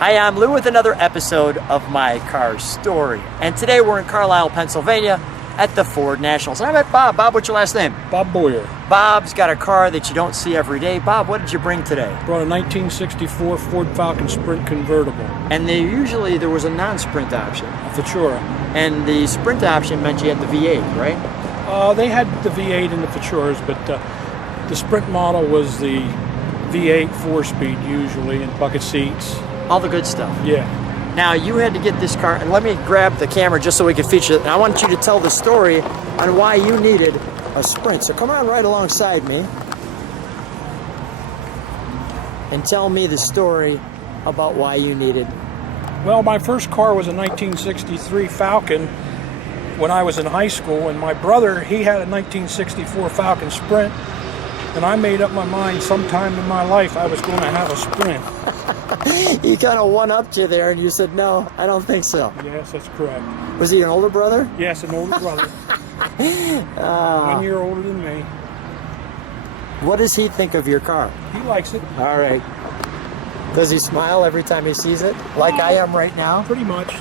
Hi, I'm Lou with another episode of My Car Story. And today we're in Carlisle, Pennsylvania at the Ford Nationals. And I'm at Bob. Bob, what's your last name? Bob Boyer. Bob's got a car that you don't see every day. Bob, what did you bring today? Brought a 1964 Ford Falcon Sprint Convertible. And there was a non-sprint option. A Futura. And the sprint option meant you had the V8, right? They had the V8 and the Futuras, but the Sprint model was the V8 4-speed usually, and bucket seats. All the good stuff. Yeah. Now, you had to get this car, and let me grab the camera just so we can feature it. And I want you to tell the story on why you needed a Sprint. So come on right alongside me and tell me the story about why you needed. Well, my first car was a 1963 Falcon when I was in high school, and my brother, he had a 1964 Falcon Sprint, and I made up my mind sometime in my life I was going to have a Sprint. He kind of one-upped you there, and you said, no, I don't think so. Yes, that's correct. Was he an older brother? Yes, an older brother. 1 year older than me. What does he think of your car? He likes it. All right. Does he smile every time he sees it, like I am right now? Pretty much.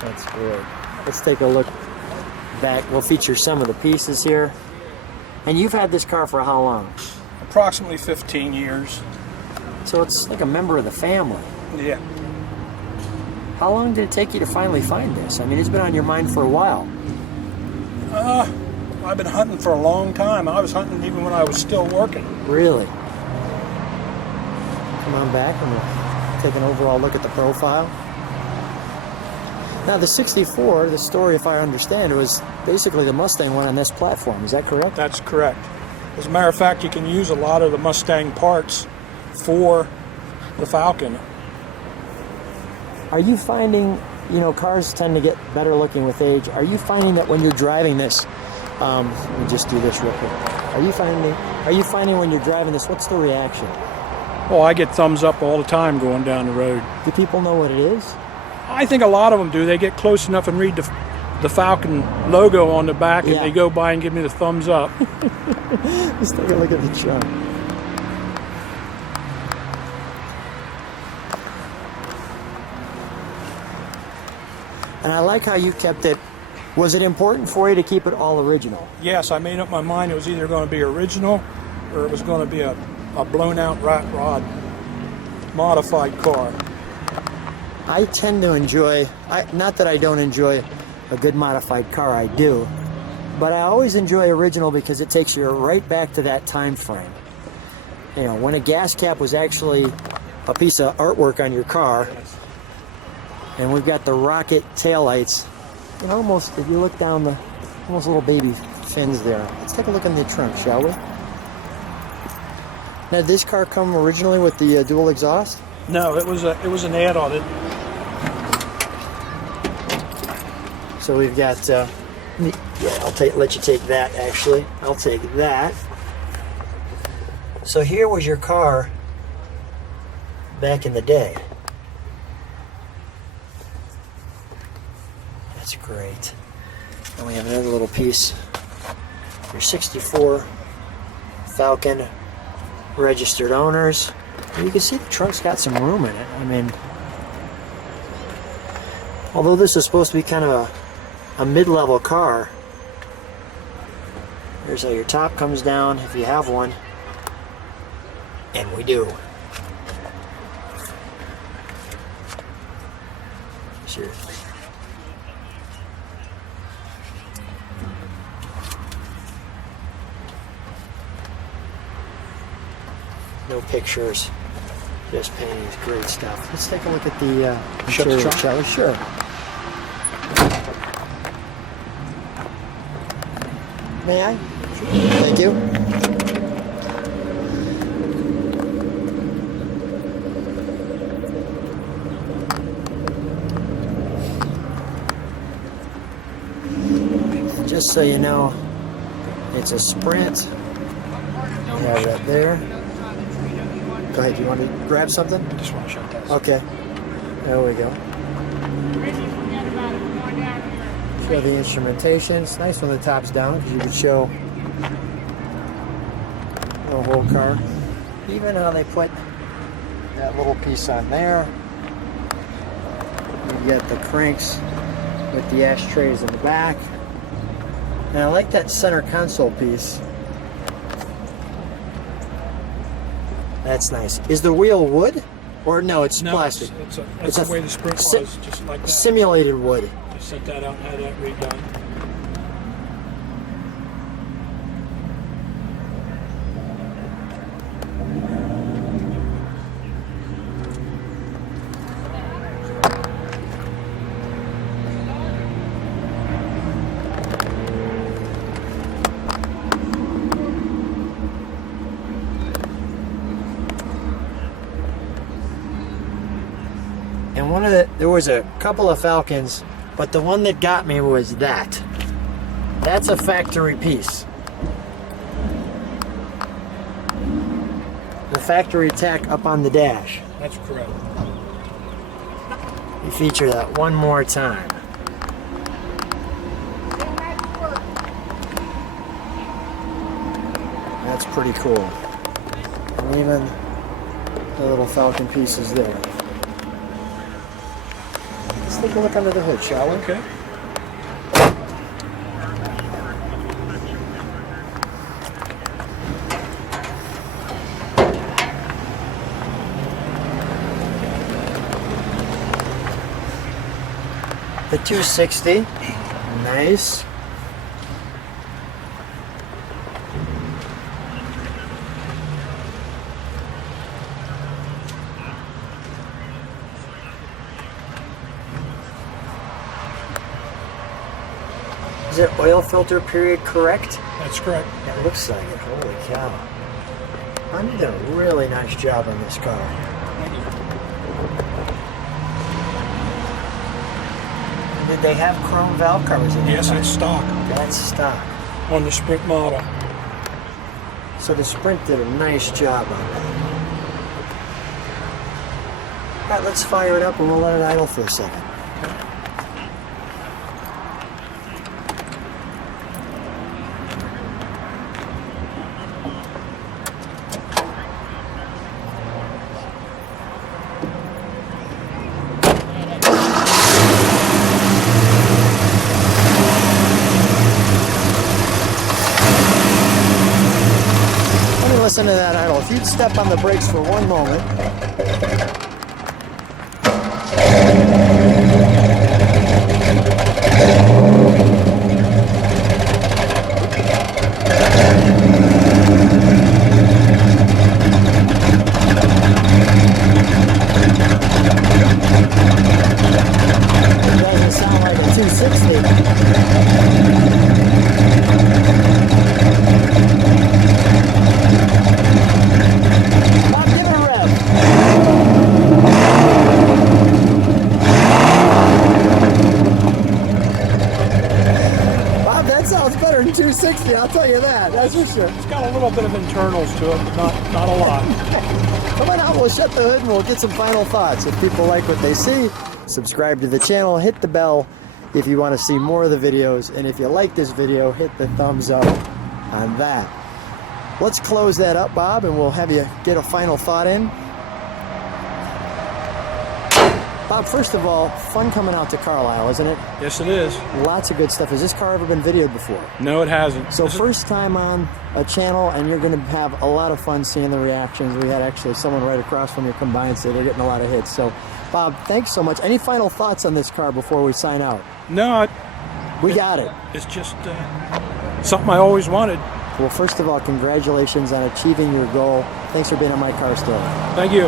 That's good. Let's take a look back. We'll feature some of the pieces here. And you've had this car for how long? Approximately 15 years. So it's like a member of the family. Yeah. How long did it take you to finally find this? I mean, it's been on your mind for a while. I've been hunting for a long time. I was hunting even when I was still working. Really? Come on back and we'll take an overall look at the profile. Now, the 64, the story, if I understand, was basically the Mustang one on this platform. Is that correct? That's correct. As a matter of fact, you can use a lot of the Mustang parts for the Falcon. Are you finding, you know, cars tend to get better looking with age. Are you finding that when you're driving this, let me just do this real quick. Are you finding when you're driving this, what's the reaction? Well, I get thumbs up all the time going down the road. Do people know what it is? I think a lot of them do. They get close enough and read the Falcon logo on the back, and they go by and give me the thumbs up. Let's take a look at the trunk. And I like how you kept it. Was it important for you to keep it all original? Yes, I made up my mind it was either going to be original or it was going to be a blown out rat rod modified car. I tend to enjoy, not that I don't enjoy a good modified car, I do, but I always enjoy original because it takes you right back to that time frame. You know, when a gas cap was actually a piece of artwork on your car, and we've got the rocket taillights, and almost, if you look down the, almost little baby fins there. Let's take a look in the trunk, shall we? Now, did this car come originally with the dual exhaust? No, it was an add-on. So we've got, I'll let you take that, actually. I'll take that. So here was your car back in the day. That's great. And we have another little piece. Your 64 Falcon registered owners. And you can see the trunk's got some room in it. I mean, although this is supposed to be kind of a mid-level car, here's how your top comes down if you have one, and we do. Sure. No pictures, just paintings. Great stuff. Let's take a look at the interior, shall we? Sure. May I? Thank you. Just so you know, it's a Sprint. You have that there. Go ahead, you want to grab something? I just want to shut that. Okay. There we go. Show the instrumentation. It's nice when the top's down because you can show the whole car. Even how they put that little piece on there. You get the cranks with the ashtrays in the back. And I like that center console piece. That's nice. Is the wheel wood? Or no, it's plastic. That's the way the Sprint was, just like that. Simulated wood. Just sent that out and had that redone. And there was a couple of Falcons, but the one that got me was that. That's a factory piece. The factory tack up on the dash. That's correct. You feature that one more time. That's pretty cool. And even the little Falcon pieces there. Let's take a look under the hood, shall we? Okay. The 260, nice. Is it oil filter period correct? That's correct. It looks like it. Holy cow. I'm doing a really nice job on this car. Thank you. Did they have chrome valve covers in there? Yes, that's stock That's stock. on the Sprint model. So the Sprint did a nice job on that. All right, let's fire it up and we'll let it idle for a second. Listen to that idle. If you'd step on the brakes for one moment. It doesn't sound like a 260. Better than 260, I'll tell you that. That's for sure. It's got a little bit of internals to it, but not a lot. Come on out, we'll shut the hood and we'll get some final thoughts. If people like what they see, subscribe to the channel, hit the bell if you want to see more of the videos. And if you like this video, hit the thumbs up on that. Let's close that up, Bob, and we'll have you get a final thought in. Bob, first of all, fun coming out to Carlisle, isn't it? Yes, it is. Lots of good stuff. Has this car ever been videoed before? No, it hasn't. So first time on a channel, and you're going to have a lot of fun seeing the reactions. We had actually someone right across from you come by and say they're getting a lot of hits. So, Bob, thanks so much. Any final thoughts on this car before we sign out? No, We got it. It's just something I always wanted. Well, first of all, congratulations on achieving your goal. Thanks for being on my car story. Thank you.